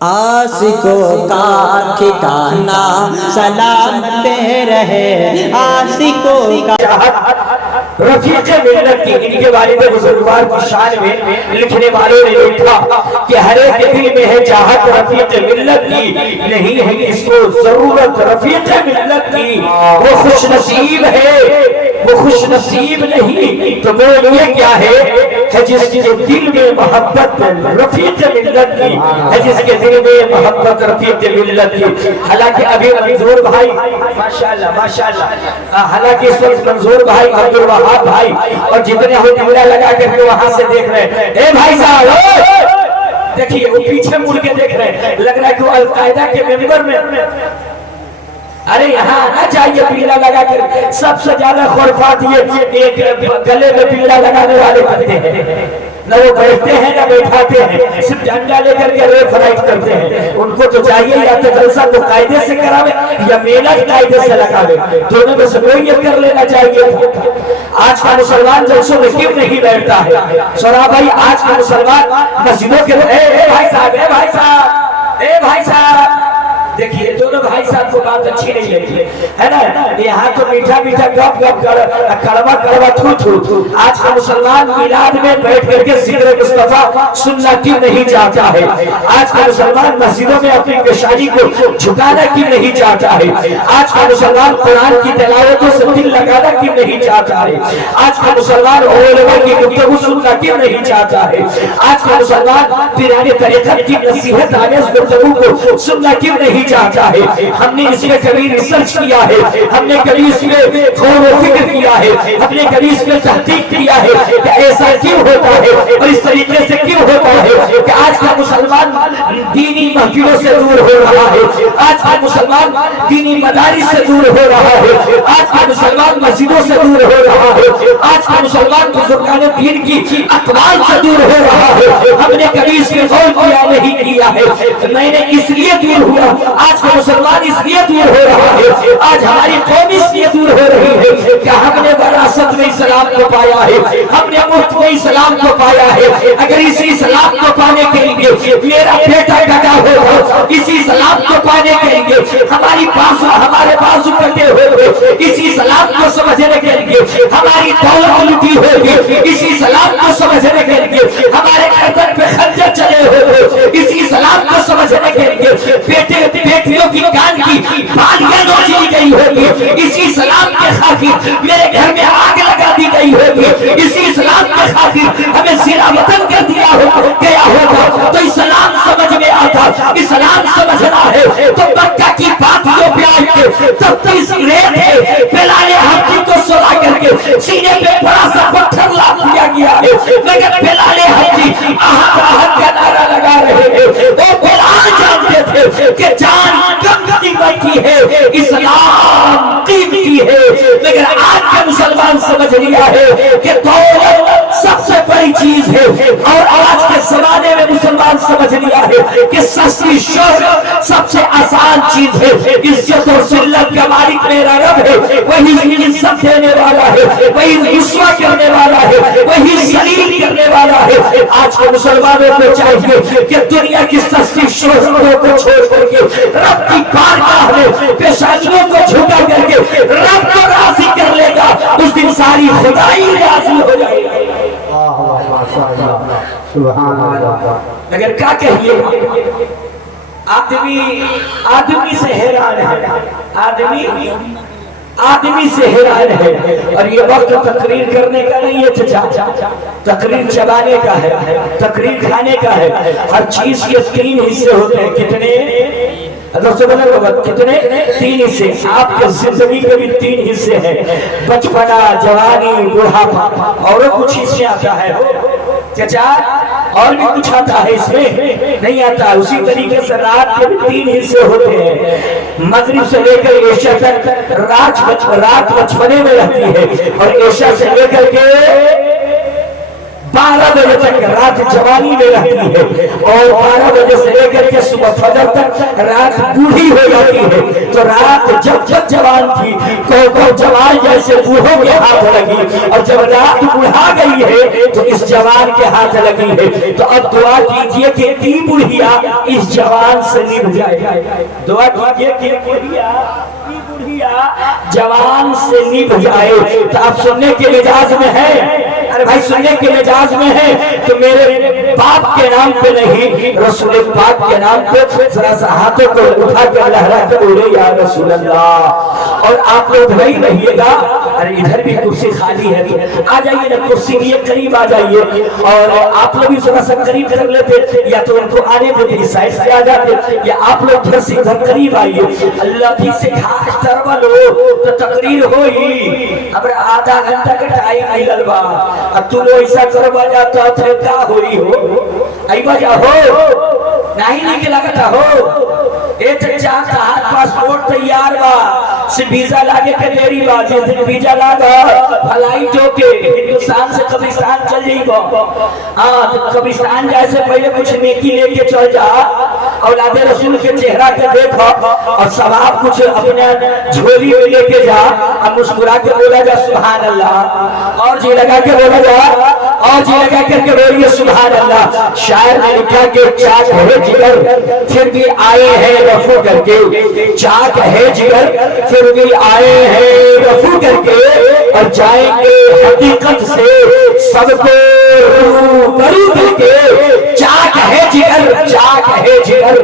عاشقوں کا ٹھکانہ سلامت رہے، عاشقوں کا رفیق ملت کی ان کے والد بزرگوار کی شان میں لکھنے والوں نے لکھا کہ ہر ایک دل میں ہے چاہت رفیق ملت کی، نہیں ہے اس کو ضرورت رفیق ملت کی، وہ خوش نصیب ہے وہ خوش نصیب نہیں تو وہ یہ کیا ہے جس کے دل میں محبت رفیق ملت کی ہے، جس کے دل میں محبت رفیق ملت کی۔ حالانکہ ابھی منظور بھائی ماشاءاللہ ماشاءاللہ، حالانکہ اس وقت منظور بھائی عبدالوہاب بھائی اور جتنے ہو کیمرہ لگا کر کے وہاں سے دیکھ رہے ہیں، اے بھائی صاحب دیکھیے وہ پیچھے مڑ کے دیکھ رہے ہیں، لگ رہا ہے کہ وہ القاعدہ کے ممبر میں، ارے یہاں آنا چاہیے پیلا لگا کر۔ سب سے زیادہ خرافات یہ ایک گلے میں پیلا لگانے والے بنتے ہیں، نہ وہ بیٹھتے ہیں نہ بیٹھاتے ہیں، صرف جھنڈا لے کر کے ریف رائٹ کرتے ہیں۔ ان کو تو چاہیے یا تو جلسہ تو قاعدے سے کراوے یا میلہ قاعدے سے لگاوے، دونوں میں سے کوئی یہ کر لینا چاہیے۔ آج کا مسلمان جلسوں میں کیوں نہیں بیٹھتا ہے؟ سورا بھائی آج کا مسلمان مسجدوں کے اے بھائی صاحب اے بھائی صاحب اے بھائی صاحب، دیکھیے دونوں بھائی صاحب کو بات اچھی نہیں لگی ہے نا، یہاں تو میٹھا میٹھا گپ گپ کڑوا کڑوا تھو تھو۔ آج کا مسلمان میلاد میں بیٹھ کر کے ذکر مصطفیٰ سننا کیوں نہیں چاہتا ہے؟ آج کا مسلمان مسجدوں میں اپنی پیشانی کو جھکانا کیوں نہیں چاہتا ہے؟ آج کا مسلمان قرآن کی تلاوتوں سے دل لگانا کیوں نہیں چاہتا ہے؟ آج کا مسلمان علماء کی گفتگو سننا کیوں نہیں چاہتا ہے؟ آج کا مسلمان پیرانی طریقت کی نصیحت آمیز گفتگو کو سننا کیوں نہیں چاہتا ہے؟ ہم نے اس میں کبھی ریسرچ کیا ہے، ہم نے کبھی اس میں غور و فکر کیا ہے، ہم نے کبھی اس میں تحقیق کیا ہے کہ ایسا کیوں ہوتا ہے اور اس طریقے سے کیوں ہوتا ہے کہ آج کا مسلمان دینی محفلوں سے دور ہو رہا ہے، آج کا مسلمان دینی مدارس سے دور ہو رہا ہے، آج کا مسلمان مسجدوں سے دور ہو رہا ہے، آج کا مسلمان بزرگان دین کی اقوال سے دور ہو رہا ہے۔ ہم نے کبھی اس میں غور کیا نہیں کیا ہے، میں نے اس لیے دور ہوا، آج کا مسلمان اس لیے دور ہو رہا ہے، آج ہماری قوم اس لیے دور ہو رہی ہے کہ ہم نے وراثت میں اسلام کو پایا ہے، ہم نے مفت میں اسلام کو پایا ہے۔ اگر اسی اسلام کو پانے کے لیے میرا بیٹا کٹا ہوگا، اسی اسلام کو پانے کے لیے ہمارے بازو کٹے ہوئے، اسی اسلام کو سمجھنے کے لیے ہماری دولت لوٹی ہوگی، اسی اسلام کو سمجھنے کے لیے ہمارے گردن پہ خنجر چلے ہوئے، اسی اسلام کو سمجھنے کے لیے بیٹیوں کی کان کی بالیاں نوچ لی گئی ہوگی، اسی اسلام کے خاطر میرے گھر میں آگ لگا دی گئی ہوگی، اسی اسلام کے خاطر ہمیں زیرہ وطن کر دیا گیا ہوگا، تو اسلام سمجھ میں آتا۔ اسلام سمجھنا ہے تو مکہ کی پاتیوں پہ آئے کے 33 ریت ہے بلال حبشی کو سلا کر کے سینے پہ بڑا سا پتھر لاد دیا گیا ہے، مگر بلال حبشی احد احد کا نعرہ لگا رہے ہیں۔ وہ بلال جانتے تھے کہ جان کم قیمت کی ہے، اسلام قیمتی ہے، لیکن آج کے مسلمان سمجھ لیا ہے کہ دولت سب سے بڑی چیز ہے، اور آج کے زمانے میں مسلمان سمجھ لیا ہے کہ سستی شہرت سب سے آسان چیز ہے۔ عزت اور ذلت کا مالک میرا رب ہے، وہی عزت دینے والا ہے، وہی رسوا کرنے والا ہے، وہی ذلیل کرنے والا ہے۔ آج کے مسلمانوں کو چاہیے کہ دنیا کی سستی شہرتوں کو چھوڑ کر کے رب کی بارگاہ میں پیشانیوں کو جھکا کر کے رب کو راضی کر لے گا، اس دن ساری خدائی راضی ہو جائے گا۔ سبحان اللہ۔ مگر کیا کہیے، آدمی سے حیران ہے، آدمی سے حیران ہے، اور یہ وقت تقریر کرنے کا نہیں ہے چچا، تقریر چلانے کا ہے، تقریر کھانے کا ہے۔ ہر چیز کے 3 حصے ہوتے ہیں، کتنے؟ کتنے؟ 3 حصے۔ آپ کے زندگی کے بھی 3 حصے ہیں، بچپنا، جوانی، بڑھاپا، اور کچھ حصے آتا ہے چچا، اور بھی کچھ آتا ہے اس میں نہیں آتا۔ اسی طریقے سے رات کے بھی 3 حصے ہوتے ہیں، مغرب سے لے کر عشاء تک رات بچپنے میں رہتی ہے، اور عشاء سے لے کر کے 12 बजे तक रात जवानी में रहती है, और 12 बजे से लेकर के सुबह फजर तक रात बूढ़ी हो जाती है। तो रात जब जब जवान थी तो जवान जैसे बूढ़ों के हाथ लगी, और जब रात बुढ़ा गई है तो इस जवान के हाथ लगी है। तो अब दुआ कीजिए कि ये बुढ़िया इस जवान से निभ जाए। दुआ कीजिए कि बुढ़िया जवान से निभ जाए। तो आप सुनने के मिजाज में है? अरे भाई सुनने के मिजाज में है तो मेरे बाप के नाम पे नहीं, रसूल पाक के नाम पे जरा सा हाथों को उठा कर लहरा कर बोले या रसूल अल्लाह। और आप लोग नहीं रहिएगा, अरे इधर भी कुर्सी खाली है तो आ जाइए ना, कुर्सी लिए करीब आ जाइए, और आप लोग भी थोड़ा सा करीब कर लेते, या तो उनको आने देते इस साइड से आ जाते, या आप लोग फिर से इधर करीब आइए। अल्लाह की से खास तरवल हो तो तकरीर हो ही, अब आधा घंटा का टाइम मिलल बा, अब तू लोग ऐसा करवा जाता थे का होई हो, आई बजा हो नहीं नहीं के लगता हो। ए चचा हाथ पासपोर्ट तैयार बा, से वीजा लागे के देरी बा, जिस दिन वीजा लागा फ्लाइट होके हिंदुस्तान से कब्रिस्तान चल जाइबो। हां तो कब्रिस्तान जाए से पहले कुछ नेकी लेके चल जा, औलादे रसूल के चेहरा के देखो, और सवाब कुछ अपने झोली में लेके जा, अब मुस्कुरा के बोला जा सुभान अल्लाह, और जी लगा के बोला जा, और जी लगा करके बोलिए सुभान अल्लाह। शायर ने लिखा कि चाक है जिगर फिर भी आए हैं रफू करके, चाक है जिगर फिर भी आए हैं रफू करके, और जाएंगे हकीकत से सबको रूबरू करके। चाक है जिगर, चाक है जिगर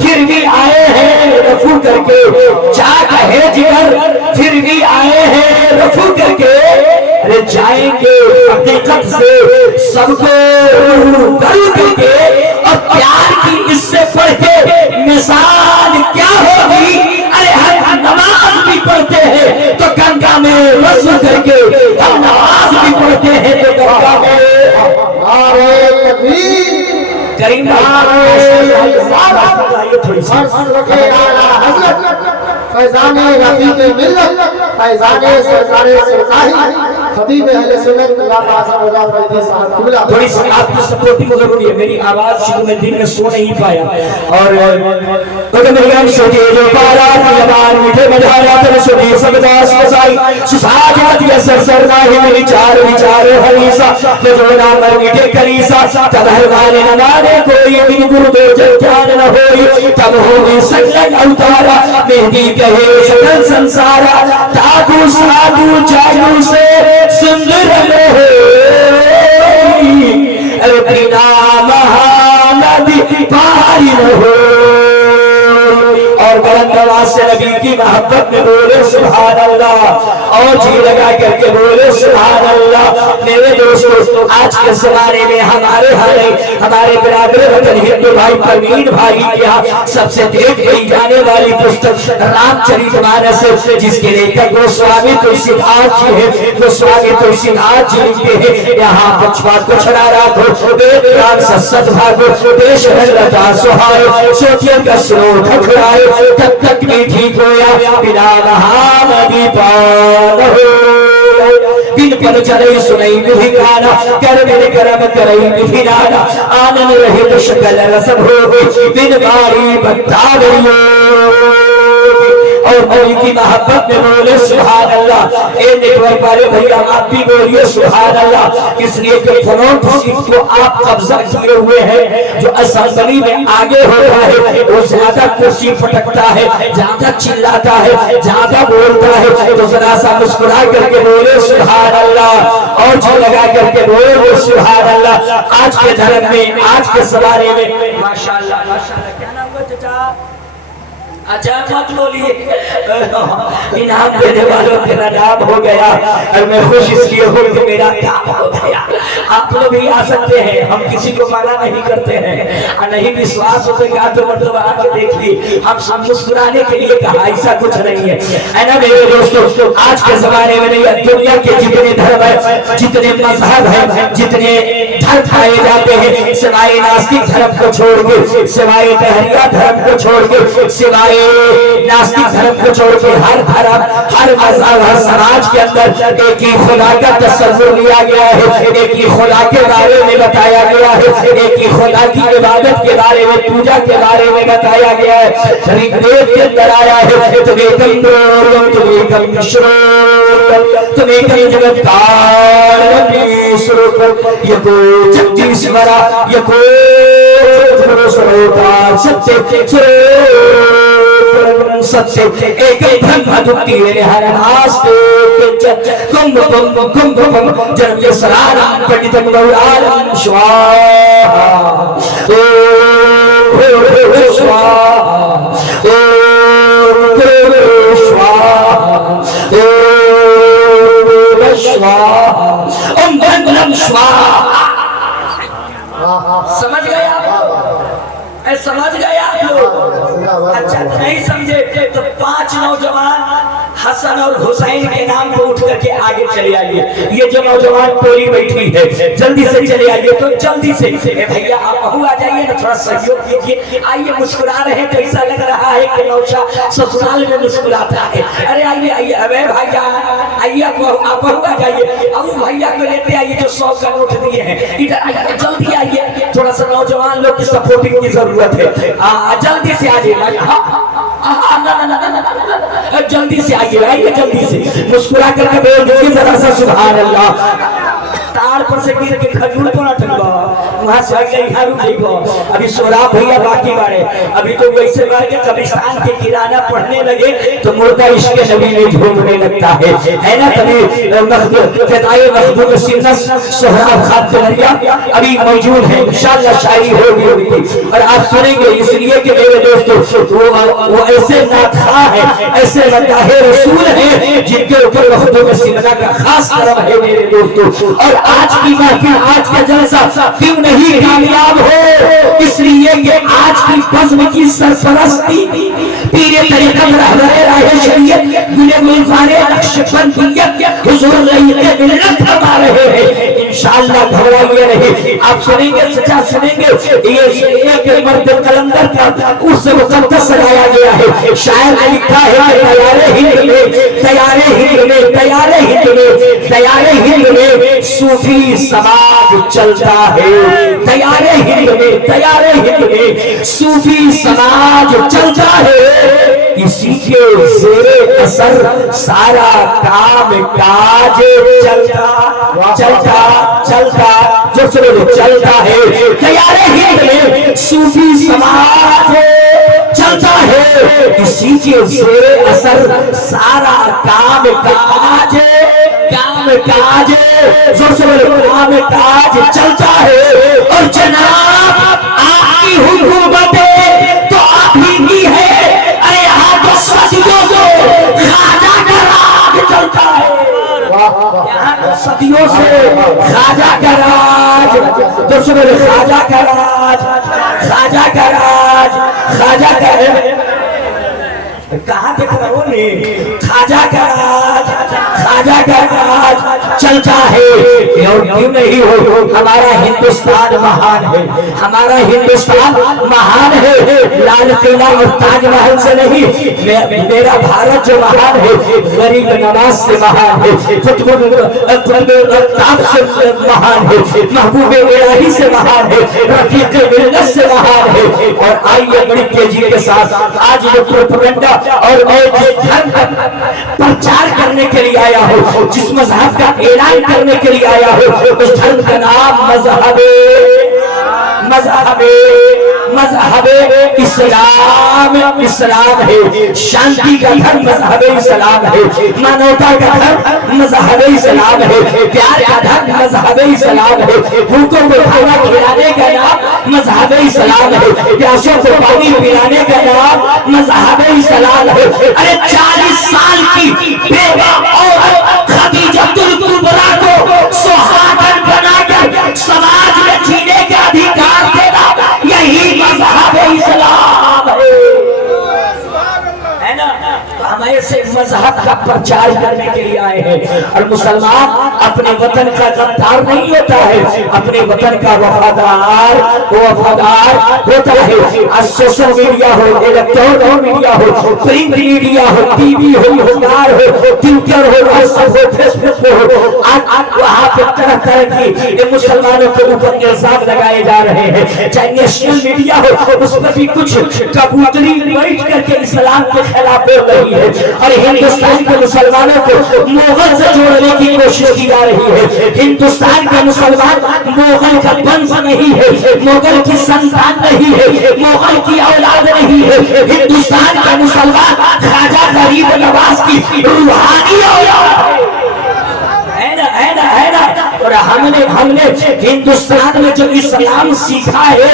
फिर भी आए हैं रफू करके, चाक है जिगर फिर भी आए हैं रफू करके, अरे जाएंगे हकीकत से सबको रूबरू करके। और प्यार की इससे बढ़ के मिसाल क्या होगी, अरे हम नमाज भी पढ़ते हैं तो गंगा में वज़ू करके, हम नमाज भी पढ़ते हैं तो गंगा में करीम फैज़ाने रफ़ीक़ मिल्लत, फैज़ाने सरकारे सरकारी, खतीब अहले सुन्नत अल्लामा आज़म रज़ा फरीदी साहब कुबला। थोड़ी सी आपकी सपोर्टिंग जरूरी है, मेरी आवाज शुरू में दिन में सो नहीं पाया, और मेरी सोची जो पारा जबान मीठे मझारा तेरे सुनी सब दास फसाई, सुसाजात ये सरसर नाही मेरी चार विचार हरीसा, जो ना मर मीठे कलीसा, तब हरवाने न माने कोई बिन गुरु दो जग ज्ञान न होई, तब होगी सकल अवतारा मेहदी कहे सकल संसारा, ताबू साधु जादू से सुंदर हो बिना महानदी पारी न हो। और बुलंद आवाज से नबी की मोहब्बत में बोले सुभान अल्लाह, और जी लगा करके बोले सुभान अल्लाह। मेरे दोस्तों आज के ज़माने में हमारे हमारे बिरादर वतन हिंदू भाई प्रवीण भाई के यहाँ सबसे देखी जाने वाली पुस्तक रामचरितमानस, जिसके लेखक गोस्वामी तुलसीदास जी है। गोस्वामी तुलसीदास जी लिखते हैं यहाँ पक्षवा कुछड़ा राखो वेद राम सत्सत भागो, देश रता सुहाए सोचिए का स्रोत खड़ाए, तब तक मीठी गोया बिना महानदी पार हो। बिन पद चले सुनई विधि गाना, कर मेरे करम करई विधि नाना, आनंद रहित शकल रस भोग बिन बारी बत्तावरियो। और नबी की मोहब्बत में बोले सुभान अल्लाह। ए नेटवर्क वाले भैया आप भी बोलिए सुभान अल्लाह, इसलिए कि फ्रंट सीट को आप कब्जा किए हुए हैं। जो असेंबली में आगे होता है वो ज्यादा कुर्सी पटकता है, ज्यादा चिल्लाता है, ज्यादा बोलता है, तो जरा सा मुस्कुरा करके बोले सुभान अल्लाह, और जो लगा करके बोले सुभान अल्लाह। आज के धर्म में, आज के सवारे में माशाअल्लाह माशाअल्लाह। क्या नाम है चाचा? अच्छा मत बोलिए, इनाम देने वालों मेरा नाम हो गया, और मैं खुश इसलिए हूँ कि मेरा काम हो गया। आप लोग भी आ सकते हैं, हम किसी को मना नहीं करते हैं, और नहीं विश्वास होते क्या तो मतलब आके देखिए, हम सब मुस्कुराने के लिए कहा, ऐसा कुछ नहीं है ना मेरे दोस्तों। आज के जमाने में नहीं, दुनिया के जितने धर्म है, जितने मजहब है, जितने धर्म पाए जाते हैं, सिवाय नास्तिक धर्म को छोड़ के, सिवाय दहरिया धर्म को छोड़ के, सिवाय بتائے ناستک دھرم کو چھوڑ کے ہر دھرم ہر مذہب ہر سماج کے اندر ایک ہی خدا کا تصور لیا گیا ہے، ایک ہی خدا کے بارے میں بتایا گیا ہے، ایک ہی خدا کی عبادت کے بارے میں پوجا کے بارے میں بتایا گیا ہے۔ رگ وید کے اندر آیا ہے تمیکم دورم تمیکم شروم تمیکم جگتکارم یکو جگدیشورا یکو سروتا ستیہ ستیہ ایک برہم دکتی ہر آستے کمبھ کمبھ کمبھ جنم سرارم پنڈتم گورارم شواہا شواہا ام بندرم شواہا۔ سمجھ گئے آپ؟ سمجھ گئے آپ لوگ؟ اچھا نہیں سمجھے تو 5 نوجوان حسن اور حسین کے نام کو اٹھ کر کے آگے چلے آئیے۔ یہ جو نوجوان ٹولی بیٹھی ہے جلدی سے چلے آئیے، تو جلدی سے بھیا آپ بہو آ جائیے نا، تھوڑا سہیوگ کیجیے۔ آئیے، مسکرا رہے ہیں تو ایسا لگ رہا ہے کہ نوشا سسرال میں مسکراتا ہے۔ ارے آئیے آئیے، ابے بھائی آئیے، آپ بہو آ جائیے، ابو بھیا کو لیتے آئیے جو 100 کا نوٹ دیے ہیں، ادھر آئیے، جلدی آئیے، تھوڑا سا نوجوان لوگ کی سپورٹنگ کی ضرورت ہے، جلدی سے آ جائیے، جلدی سے آئیے، آئیے جلدی سے، مسکرا کر کے بول دیجیے ذرا سا سبحان اللہ۔ تار پر سے گر کے کھجور کو نہ ٹھنگا، وہاں سے آگے یہاں رک گئی گو۔ ابھی سوراب بھیا باقی بارے، ابھی تو ویسے بار کے قبرستان کے کرانہ پڑھنے لگے تو مردہ عشق نبی میں جھومنے لگتا ہے نا۔ کبھی فدائے مخدوم سینس سہراب خان پلریا ابھی موجود ہے، انشاءاللہ شاعری ہوگی ان کی اور آپ سنیں گے، اس لیے کہ میرے دوستو وہ ایسے ناتخواہ ہیں، ایسے مداح رسول ہیں جن کے اوپر مخدوم سینہ کا خاص کرم ہے میرے دوستو۔ اور آج کی محفل، آج کا جلسہ کیوں نہیں کامیاب ہو؟ اس لیے کہ آج کی بزم کی سرپرستی پیر طریقت رہبر راہ شریعت گل گلزار نقشبندیت حضور رئیس ملت فرما رہے ہیں۔ انشاءاللہ گھبرائیے نہیں، آپ سنیں گے، سچا سنیں گے۔ یہ ایک مرد قلندر کا اس مقدس سجایا گیا ہے، شاعر نے لکھا ہے تیارے ہند میں تیارے ہند میں تیارے ہند میں تیارے ہند میں صوفی سماج چلتا ہے، تیارے ہند میں تیارے ہند میں صوفی سماج چلتا ہے، اسی کے زیر اثر سارا کام کاج چلتا چلتا چلتا جو سنو چلتا ہے، تیارے ہند میں صوفی سماج چلتا ہے، اسی کے زیر اثر سارا کام کاج کام کاج کام کاج چلتا ہے۔ اور جناب آپ کی حکومت تو آپ ہی کی ہے، ارے یہاں تو صدیوں سے خواجہ کا راج چلتا ہے، یہاں تو صدیوں سے خواجہ کا راج، دشمن خواجہ کا راج، خواجہ کا راج، خواجہ کا کہاں دیکھ رہا ہوں نہیں، خواجہ کا راج، خواجہ کا راج چلتا ہے۔ اور کیوں نہیں ہو، ہمارا ہندوستان مہان ہے، ہمارا ہندوستان مہان ہے، لال قلعہ اور تاج محل سے نہیں، میرا بھارت جو مہان ہے غریب نواز سے مہان ہے، قطب الطب سے مہان ہے، محبوب الہی سے مہان ہے، رفیق ملت سے مہان ہے۔ اور آئیے بڑی تیزی کے ساتھ آج یہ پروپیگنڈا اور میں جس دھرم کا پرچار کرنے کے لیے آیا ہوں، جس مذہب کا اعلان کرنے کے لیے آیا ہوں، اس دھرم کا نام مذہب اسلام اسلام ہے، شانتی کا دھرم مذہب اسلام ہے، مانوتا کا دھرم مذہب اسلام ہے، پیار کا دھرم مذہب اسلام ہے، بھوکوں کو کھانا کھلانے کا نام مذہب اسلام ہے، پیاسوں کو پانی پلانے کا نام مذہب اسلام ہے۔ ارے 40 سال کی بیوہ عورت خدیجۃ الکبریٰ کو سہاگن بنا کر سماج میں جینے کا ادھیکار دینا یہی مذہب اسلام ہے نا۔ تو ہم ایسے مذہب का प्रचार करने के लिए आए हैं। और मुसलमान अपने वतन का गद्दार नहीं होता है, अपने वतन का वफादार होता है। आज सोशल मीडिया हो, इलेक्ट्रॉनिक मीडिया हो, प्रिंट मीडिया हो, टीवी हो, अखबार हो, ट्विटर हो, व्हाट्सएप हो, फेसबुक हो, आज वहाँ पे तरह तरह की मुसलमानों के ऊपर इल्जाम लगाए जा रहे हैं। चाहे नेशनल मीडिया हो, उसमें भी कुछ कबूतरी बैठ करके इस्लाम के खिलाफ बोल रही है और हिंदुस्तान के मुसलमानों को मुगल से जोड़ने की कोशिश की जा रही है। हिंदुस्तान के मुसलमान मुगल का वंश नहीं है, मुगल की संतान नहीं है, मुगल की औलाद नहीं है। हिंदुस्तान के मुसलमान ख्वाजा गरीब नवाज की रूहानी औलाद है ना। और हमने हिंदुस्तान में जो इस्लाम सीखा है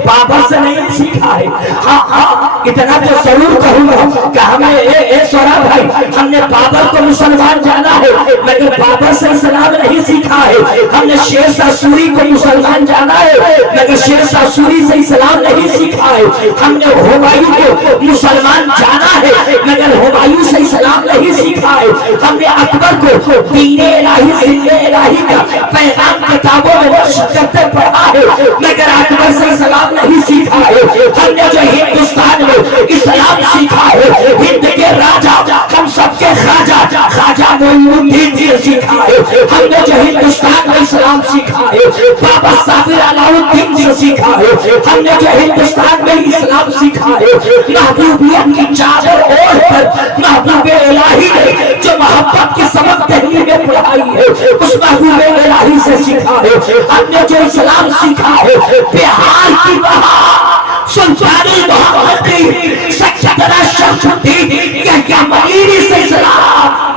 बाबर से नहीं सीखा है। हाँ, इतना तो जरूर कहूँगा कि हमें सौरभ भाई, हमने बाबर को मुसलमान जाना है मगर बाबर से इस्लाम नहीं सीखा है। हमने शेर शाह सूरी को मुसलमान जाना है मगर शेर शाह सूरी से इस्लाम नहीं सीखा है। हमने हुमायूं को मुसलमान जाना है मगर हुमायूं से इस्लाम नहीं सीखा है। हमने अकबर को दीने इलाही जिंदे इलाही का पैगाम किताबों में नक्श करते पढ़ा है मगर अकबर से इस्लाम नहीं सीखा है। हमने जो हिंदुस्तान में इस्लाम सीखा है, हिंद के राजा हम सबके ख्वाजा मोइनुद्दीन जी सीखा है। हमने जो हिंदुस्तान में इस्लाम सीखा है बाबा साबिर अलाउद्दीन जी सीखा है। हमने जो हिंदुस्तान में इस्लाम सीखा है महबूबियत की चादर ओढ़ कर महबूबे इलाही ने जो मोहब्बत की सबक दिल्ली में पढ़ाई है उस महबूबे इलाही से सीखा है। हमने जो इस्लाम सीखा है बिहार की बहार सुल्तानी मोहम्मद की सच्चा शमशुद्दीन क्या मदीनी से इस्लाम।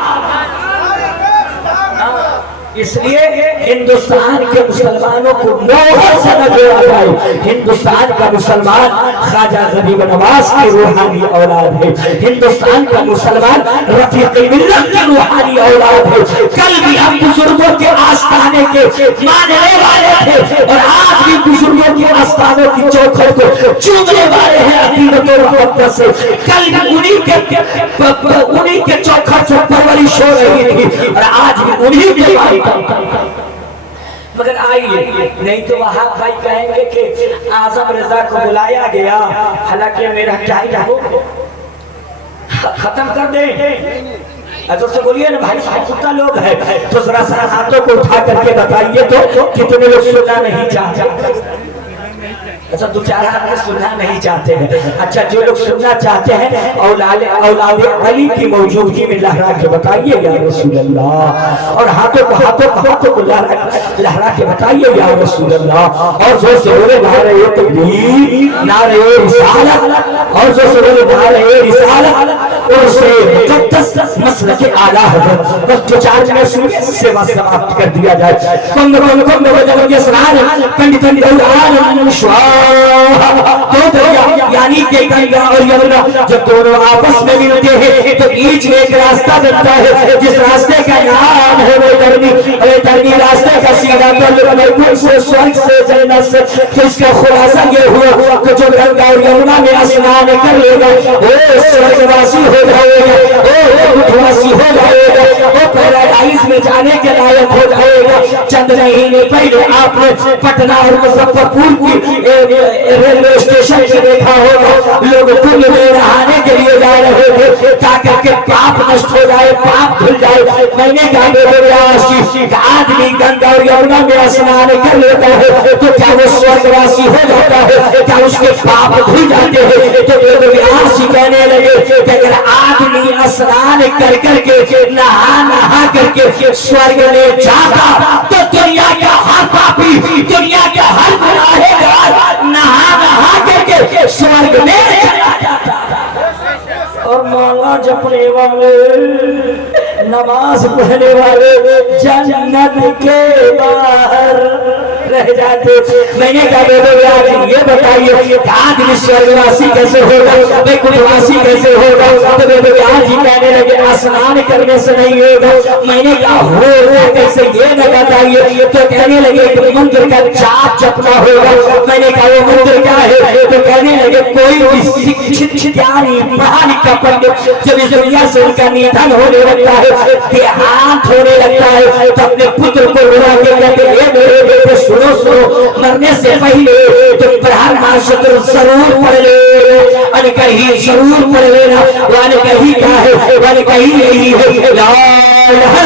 इसलिए हिंदुस्तान के मुसलमानों को मोहब्बत से न जोड़ा जाए। हिंदुस्तान का मुसलमान ख्वाजा गरीब नवाज की रूहानी औलाद है। हिंदुस्तान का मुसलमान रफीक मिल्लत की रूहानी औलाद है। कल भी हम बुजुर्गों के आस्थाने के मानने वाले थे और आज भी बुजुर्गों के आस्थानों की चौखट को चूमने वाले हैं अकीदत और मोहब्बत से। कल भी उन्हीं के चौखट से परवरिश हो रही थी और आज भी उन्हीं के मगर आइए, नहीं तो वहां भाई कहेंगे कि आजम रजा को बुलाया गया, हालांकि मेरा टाइम हो खत्म कर दे। तो से बोलिए ना भाई साहब कितना लोग है तो जरा सा हाथों को उठा करके बताइए तो कितने लोग सुनना नहीं चाहते। अच्छा, दो चार आदमी सुनना नहीं चाहते हैं। अच्छा, जो लोग सुनना चाहते हैं औलाद अली की मौजूदगी में लहरा के बताइए या रसूल अल्लाह, और हाथों को लहरा के बताइए या रसूल अल्लाह। और जो से बोले नारे तकबीर, नारे रिसालत, और जो से बोले नारे रिसालत और से मुक़द्दस मसलक के आला हज़रत। बस दो चार मिनट सुनिए, सेवा समाप्त कर दिया जाए। कम वजह के सरार पंडित यानी कि गंगा और यमुना जब दोनों आपस में मिलते हैं तो बीच में एक रास्ता बनता है जिस रास्ते का नाम है वैतरनी रास्ते का सीधा मलकुल से स्वर्ग से जन्नत से। तो इसका खुलासा ये हुआ कि जो गंगा और यमुना में स्नान कर लेगा वो स्वर्गवासी हो जाएगा, वो मुखवासी हो जाएगा, वो पैराडाइज में जाने के लायक हो जाएगा। चंद महीने पहले आपने पटना और मुजफ्फरपुर की रेलवे स्टेशन पे देखा होगा, लोग कुंभ में नहाने के लिए जा रहे थे ताकि के पाप नष्ट हो जाए, पाप धुल जाए। मैंने कहा आदमी गंगा और यमुना में स्नान कर लेता है तो क्या वो स्वर्गवासी हो जाता है, क्या उसके पाप धुल जाते हैं? तो वेदव्यासी कहने लगे कि अगर आदमी स्नान कर करके नहा करके स्वर्ग में जाता तो दुनिया का हर पापी, दुनिया का हर गुनाहगार नहा करके स्वर्ग में चला जाता। और माला जपने वाले, नमाज पढ़ने वाले जन्नत के बाहर रह जाते। मैंने कहा बेटे आज ये बताइए कि आदमी स्वर्गवासी कैसे होगा, वैकुंठवासी कैसे होगा? तो बेटे आज ही कहने लगे स्नान करने से नहीं होगा। मैंने कहा होगा कैसे ये न बताइए। तो कहने लगे कि मंत्र का जाप जपना होगा। मैंने कहा वो मंत्र क्या है? तो कहने लगे कोई भी शिक्षित ज्ञानी पढ़ा लिखा पंडित जब इस दुनिया से उनका निधन होने लगता है, देहांत होने लगता है, तो अपने पुत्र को बुला के कहते हैं मेरे बेटे सुनो सुनो, मरने से पहले तुम ब्रह्मा शत्रु जरूर पढ़ ले। अरे कहीं जरूर पढ़ लेना। वाले कहीं क्या है? वाले कहीं यही है ला इलाहा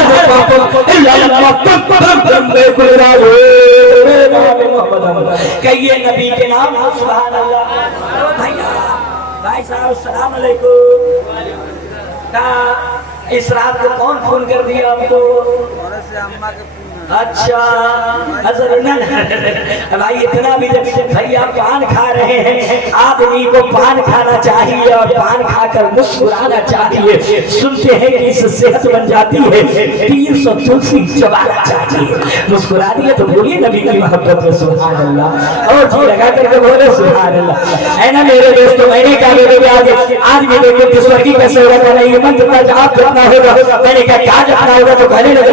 कहिए नबी के नाम सुभान अल्लाह। भैया भाई साहब अस्सलाम वालेकुम। इस रात को कौन फोन कर दिया आपको? अच्छा भाई इतना भी भैया पान खा रहे हैं। आदमी को पान खाना चाहिए और पान खाकर मुस्कुराना चाहिए। सुनते हैं कि इससे सेहत बन जाती है। 300 तुलसी चबाना चाहिए। मुस्कुरा दिए तो बोलिए नबी की मोहब्बत में सुभान अल्लाह। और जी लगा करके बोले सुभान अल्लाह। है ना मेरे दोस्तों? मैंने कहा आज भी देखो कि स्वर्गी कैसे होगा नहीं मंत्र का जाप करना होगा। मैंने कहा क्या जपना होगा? तो कहने लगे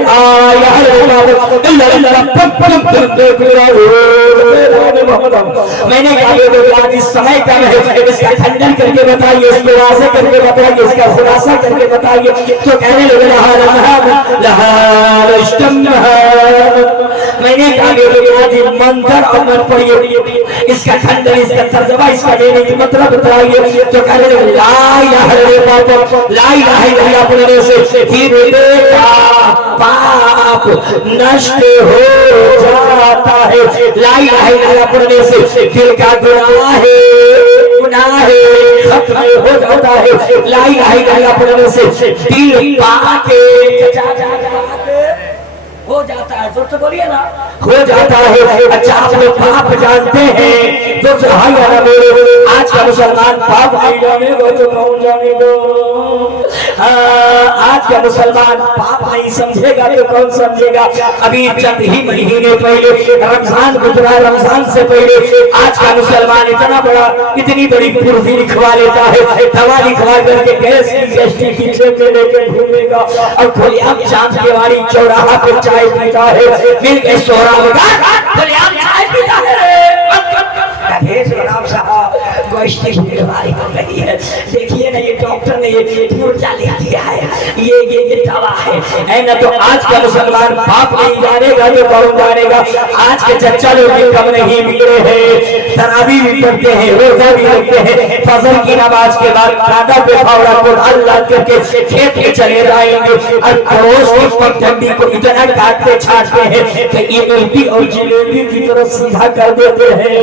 मैंने कहा आज इस समय का इसका खंडन करके बताइए, इसको वाज़ेह करके बताइए, इसका खुलासा करके बताइए। तो कहने लगे मैंने कहा आज मंत्र और मन पढ़िए, इसका खंडन, इसका तर्जुमा, इसका देने की मतलब बताइए। तो कहने लगे ला इलाहा इल्लल्लाह पढ़ने से हृदय का पाप नष्ट हो जाता है। ला इलाहा इल्लल्लाह पढ़ने से दिल का गुनाह खत्म हो जाता है। ला इलाहा इल्लल्लाह पढ़ने से दिल पाके हो जाता है। जोर से बोलिए ना, हो जाता है। अच्छा आप लोग पाप जानते हैं? जोर से भाई आना मेरे आज का मुसलमान पाप नहीं जानेगा तो कौन जानेगा? आज का मुसलमान पाप नहीं समझेगा तो कौन समझेगा? अभी चंद ही महीने पहले रमजान गुजरा, रमजान से पहले आज का मुसलमान इतनी बड़ी कुर्सी लिखवा लेता है, दवा लिखवा करके गैस की एसटी पीछे में लेकर घूमेगा और खुलेआम चांद के वाली चौराहा पे चाय पीता है। मिल के सोरा होगा खुलेआम चाय पीता है। देखिए ना ये डॉक्टर ने ये पूर्जा ले दिया है, ये दवा है ना। तो आज का मुसलमान पाप नहीं जानेगा तो कौन जानेगा? आज के चच्चा लोग भी कम नहीं बिगड़े हैं, तरावी भी पढ़ते हैं, रोजा भी रखते हैं। फजर की नमाज के बाद कांधा पे फावड़ा को अल्लाह करके खेत में चले जाएंगे और पड़ोस की पगडंडी को इतना काटते छाटते हैं कि ये उल्टी और जलेबी की तरफ सीधा कर देते हैं।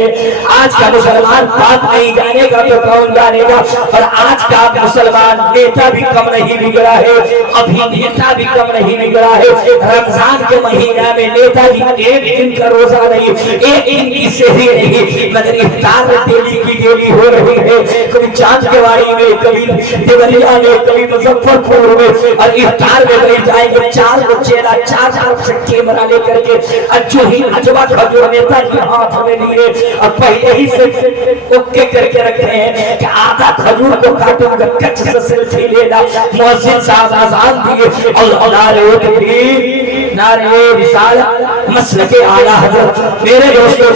आज का मुसलमान पाप नहीं जानेगा तो कौन जानेगा? और आज का मुसलमान नेता भी कम नहीं बिगड़ा है, अभिनेता भी कम नहीं बिगड़ा है। रमजान के महीना में नेताजी एक दिन का रोजा नहीं, एक दिन की सहरी नहीं, मगर इफ्तार डेली की डेली हो रही है। कभी चांद के वाड़ी में, कभी देवरिया में, कभी मुजफ्फरपुर में, और इफ्तार में बैठ जाएंगे 4 को चेहरा 4 तरफ से कैमरा लेकर के अच्छो ही अजवा खजूर नेताजी हाथ में लिए और पहले ही से ओके करके रखे हैं कि आधा खजूर को काटूंगा, कच्च से सेल्फी लेना। मुअज्जिन साहब अज़ान दिए और नारे तकबीर, नारे रिसालत, मसलके आला हज़रत। मेरे दोस्तों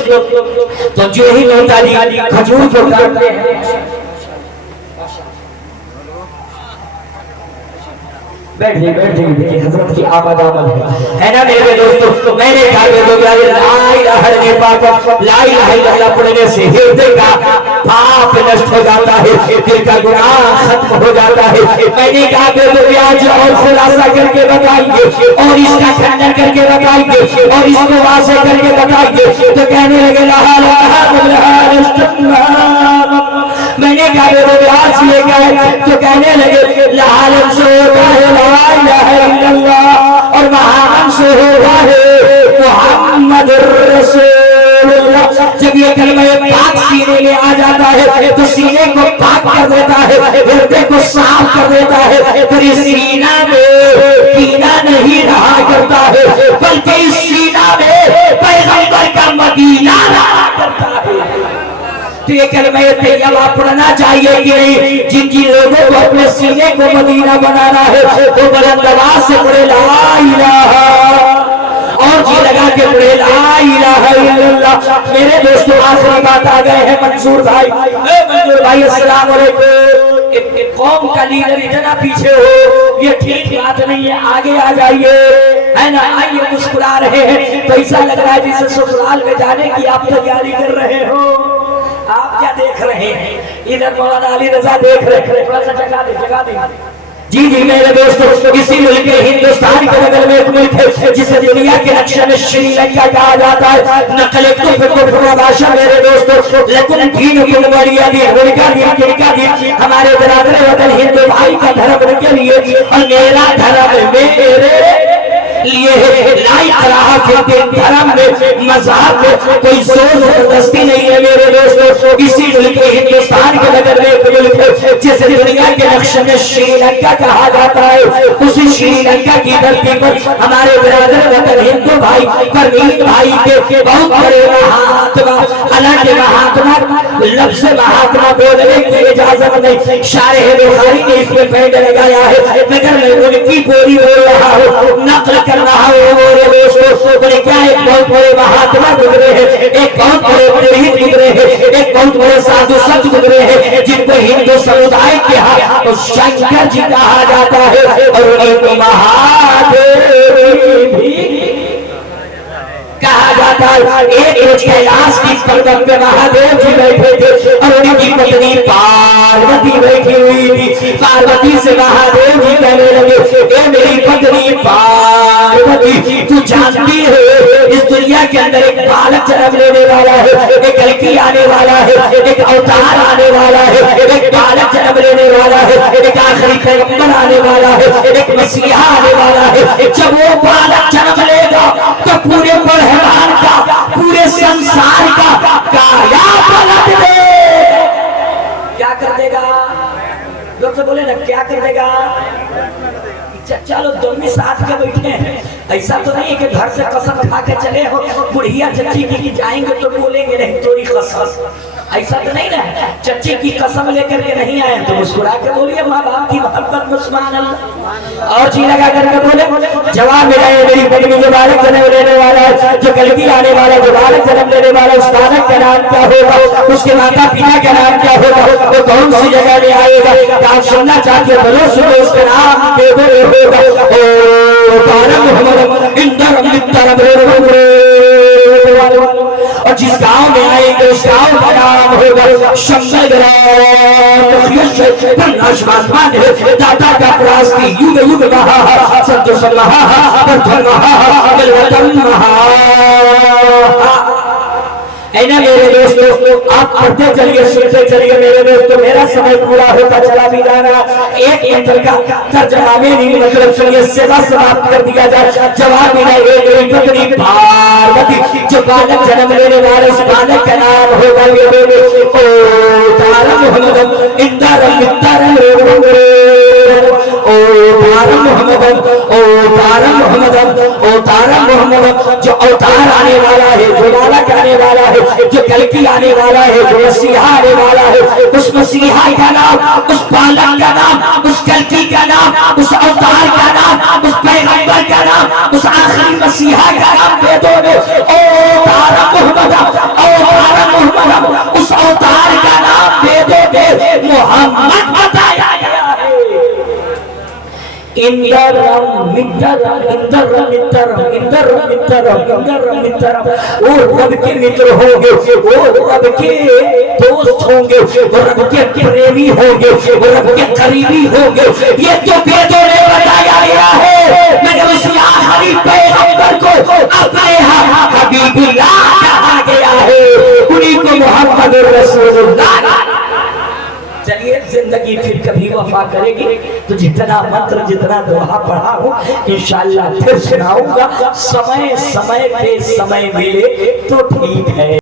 तो जो ही नेताजी खजूर को काटते हैं, बैठिए देखिए हजरत की आमद है ना मेरे दोस्तों। मैंने कहा ला इलाहा इल्लल्लाह पढ़ने से हृदय का पाप नष्ट हो जाता है, दिल का गुनाह खत्म हो जाता है। मैंने कहा आज और खुलासा करके बताएंगे और इसका खंडन करके बताएंगे और इसको वाज़ेह करके बताएंगे। तो कहने लगे मैंने कहा आज ये गए तो कहने लगे लालम से होता है ला इलाहा इल्लल्लाह और महान से होता है मुहम्मद रसूलुल्लाह। जब ये कलमा पाक सीने में आ जाता है तो सीने को पाक कर देता है, हृदय को साफ कर देता है। फिर इस सीना में कीना नहीं रहा करता है, बल्कि इस सीना में पैगंबर का تو یہ کلمہ طیبہ پڑھنا چاہیے کہ نہیں؟ جن جن لوگوں کو اپنے سینے کو مدینہ بنانا ہے وہ بلند آواز سے پڑھے لا الہ، اور جی لگا کے پڑھے لا الہ الا اللہ۔ میرے دوستو آخری بات آ گئے ہیں منصور بھائی، منصور بھائی السلام علیکم۔ ایک قوم کا لیڈر اتنا پیچھے ہو یہ ٹھیک بات نہیں ہے، آگے آ جائیے، ہے نا؟ آئیے، مسکرا رہے ہیں تو ایسا لگ رہا ہے جسے سسرال میں جانے کی آپ تیاری کر رہے ہو۔ آپ کیا دیکھ رہے ہیں؟ ادھر مولانا علی رضا دیکھ رہے ہیں، تھوڑا سا جگہ دے۔ جی جی میرے دوستو، اسی ملک ہندوستان کے بغل میں ایک ملک ہے جسے دنیا کے نقشے میں شری لنکا کہا جاتا ہے۔ نقل بادشاہ میرے دوستو، لیکن دین کو بڑھیا دیا، کنکا دیا ہمارے برادر وطن ہندو بھائی کا دھرم کے لیے، اور میرا دھرم میرے لیے لا اکراہ فی الدین، دھرم میں مذہب میں کوئی زور زبردستی نہیں ہے میرے دوستو۔ اسی ملک ہندوستان کے بغل میں ایک ملک ہے جسے دنیا کے نقشے میں شری لنکا کہا جاتا ہے۔ اسی شری لنکا کی دھرتی پر ہمارے برادر وطن ہندو بھائی پروین بھائی کے بہت بڑے مہاتما، حالانکہ مہاتما لفظ مہاتما بولنے کی اجازت نہیں، شارح بخاری نے اس میں پینڈ لگایا ہے، مگر میں ان کی پوری بول رہا ہوں، نقل کر رہا ہوں میرے دوستو۔ انہیں کیا ایک بہت بڑے مہاتما گزرے ہیں، ایک بہت بڑے پنڈت گزرے ہیں، ایک بہت بڑے سادھو سنت گزرے ہیں جن کو ہندو سمودائے کے ہاں شنکر جی کہا جاتا ہے، اور ان کو مہادیو بھی کہا جاتا ہے۔ ایک روز کیلاش کی پروت پہ مہادیو جی بیٹھے تھے اور ان کی پتنی پاروتی بیٹھی ہوئی تھی۔ پاروتی سے مہادیو جی کہنے لگے، اے میری پتنی پاروتی، تو جانتی ہے اس دنیا کے اندر ایک بالک جنم لینے والا ہے، ایک لڑکی آنے والا ہے، ایک اوتار آنے والا ہے، ایک بالک جنم لینے والا ہے، ایک آخری پیغمبر آنے والا ہے، ایک مسیحا آنے والا ہے۔ جب وہ بالک جنم لے گا تو پورے برہمان کا، پورے سنسار کا کایا پلٹ دے گا۔ کیا کر دے گا؟ لوگ سے بولے نا کیا کر دے گا؟ چلو دونوں ساتھ کے بیٹھے ہیں، ایسا تو نہیں ہے کہ گھر سے قسم کھا کے چلے ہو بڑھیا چچی کی جائیں گے تو بولیں گے نہیں توری قسم، ایسا تو نہیں نا؟ چچی کی قسم لے کر کے نہیں آئے تو مسکرا کے بولیے ماں باپ کی محبت میں سبحان اللہ، اور جی لگا کر کے بولے جواب ملا ہے میری پتنی جو بالک جنم لینے والا ہے، جو کلکی آنے والا، جو بالک جنم لینے والا، اس بالک کا نام کیا ہوگا، اس کے ماتا پتا کا نام کیا ہوگا، وہ کون سی جگہ میں آئے گا؟ کیا آپ سننا چاہتے ہو؟ بولو سنو، اس کا نام بے دے ہوگا، اور جس گاؤں میں آئے گے اس گاؤں کا نام ہوگا شمبل گرام۔ داتا کا پراستی یوگ یوگ مہا ستو سمہا پرتھر مہا بلوتم مہا۔ اے نا میرے دوستو، آپ پڑھتے چلیے، سنتے چلیے میرے دوستو، میرا سمے پورا ہوتا چلا بھی جانا، ایک منٹ کا ترجمہ میں نہیں مطلب سنیے، سیدھا سماپت کر دیا جائے۔ جواب ملا ہے میری پتنی پاروتی، جو بالک جنم لینے والے اس بالک کا نام ہوگا میرے اوتار محمد اندرم مترم اوتار محمد، اوتار محمد، اوتار محمد، جو اوتار آنے والا ہے، جو بالک آنے والا ہے، جو کلکی آنے والا ہے، جو مسیحا آنے والا ہے، اس مسیحا کا نام، اس بالک کا نام، اس کلکی کا نام، اس اوتار کا نام، اس پیغمبر کا نام، اس آخری مسیحا کا نام دے دو گے اوتار محمد، اوتار محمد، اس اوتار کا نام دے دو گے محمد بتایا گیا ہے۔ اندرم مترم اندرم مترم اندرم مترم اندرم مترم، وہ رب کے متر ہوں گے، وہ رب کے دوست ہوں گے، وہ رب کے پریمی ہوں گے، وہ رب کے قریبی ہوں گے۔ یہ تو بیدوں نے بتایا گیا ہے، مگر اس آخری پیغمبر کو اپنے ہاں حبیب اللہ کہا گیا ہے، انہیں کو محمد رسول اللہ۔ چلیے زندگی پھر کبھی وفا کرے گی تو جتنا منتر جتنا دعا پڑھا ہوں انشاءاللہ پھر سناؤں گا، سمے پہ سمے ملے تو ٹھیک ہے۔